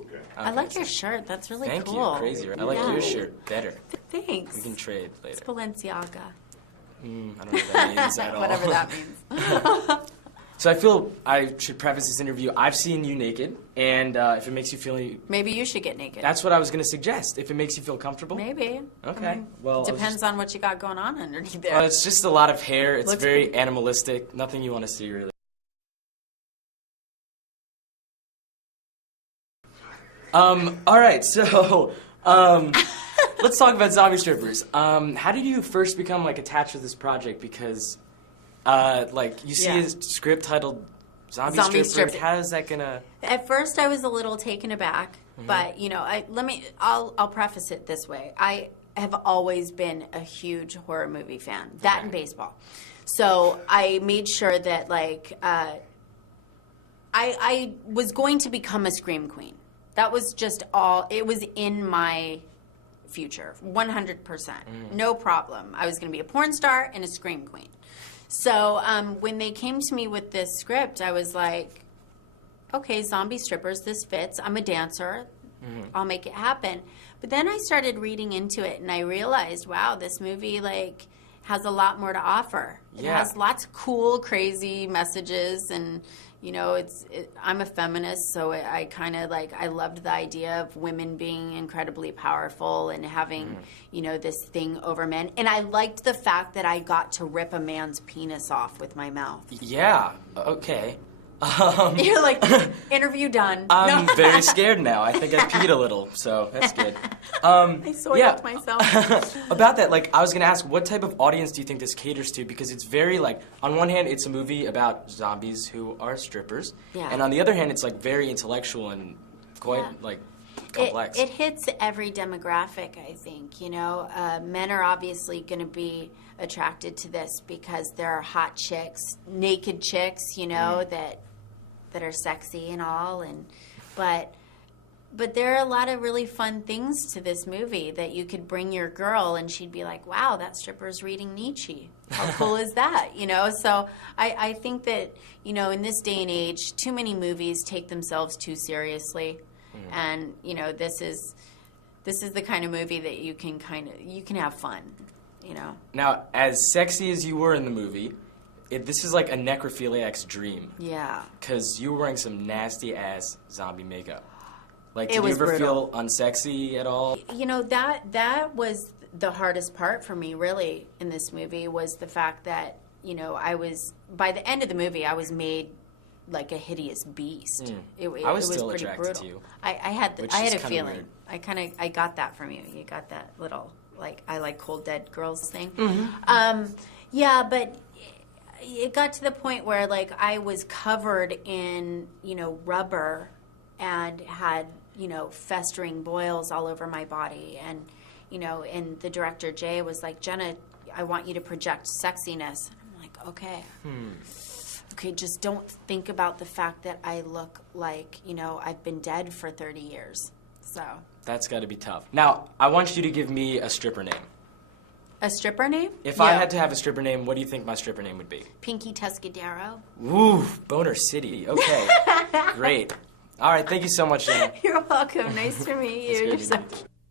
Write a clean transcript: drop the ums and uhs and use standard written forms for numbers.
Okay. I like your shirt. That's really Thank cool. you. Crazy, right? I like your shirt better. Thanks. We can trade later. It's Balenciaga. I don't know what that means at all. Whatever that means. So I feel I should preface this interview. I've seen you naked, and if it makes you feel... Maybe you should get naked. That's what I was going to suggest, if it makes you feel comfortable. Maybe. Okay. I mean, well, depends on what you got going on underneath there. It's just a lot of hair. It's Looks very good. animalistic. Nothing you want to see, really. All right, so let's talk about zombie strippers. How did you first become attached to this project? Because you see a script titled Zombie Strippers. How is that gonna? At first, I was a little taken aback, but I'll preface it this way. I have always been a huge horror movie fan. That and baseball. So I made sure that I was going to become a scream queen. That was just all. It was in my future, 100%. No problem. I was going to be a porn star and a scream queen. So when they came to me with this script, I was like, okay, zombie strippers, this fits. I'm a dancer. I'll make it happen. But then I started reading into it, and I realized, wow, this movie has a lot more to offer. It has lots of cool, crazy messages, and I'm a feminist, so I kind of I loved the idea of women being incredibly powerful and having, this thing over men. And I liked the fact that I got to rip a man's penis off with my mouth. Yeah, okay. You're like, interview done. I'm very scared now. I think I peed a little, so that's good. I soiled myself. About that, I was going to ask, what type of audience do you think this caters to? Because it's very, on one hand, it's a movie about zombies who are strippers. Yeah. And on the other hand, it's, very intellectual and quite, complex. It hits every demographic, I think. Men are obviously going to be attracted to this because there are hot chicks, naked chicks, that are sexy and all, but there are a lot of really fun things to this movie that you could bring your girl and she'd be like, wow, that stripper's reading Nietzsche. How cool is that? So I think that, in this day and age, too many movies take themselves too seriously. And, this is the kind of movie that you can have fun, Now, as sexy as you were in the movie, this is like a necrophiliac's dream. Yeah. Because you were wearing some nasty-ass zombie makeup. Did you was ever brutal. feel unsexy at all? That was the hardest part for me, really, in this movie, was the fact that, by the end of the movie, I was made like a hideous beast. I was it still pretty attracted brutal. to you. I had which a is kinda feeling. weird. I got that from you. You got that little, I like cold dead girls thing. Yeah, but it got to the point where I was covered in rubber and had festering boils all over my body, and and the director Jay was like, Jenna, I want you to project sexiness. And I'm like, okay. Okay, just don't think about the fact that I look like I've been dead for 30 years. So that's got to be tough. Now, I want you to give me a stripper name. A stripper name? If I had to have a stripper name, what do you think my stripper name would be? Pinky Tuscadero. Ooh, Boner City. Okay, great. All right, thank you so much, Jenna. You're welcome. Nice to meet you. It's great to meet you.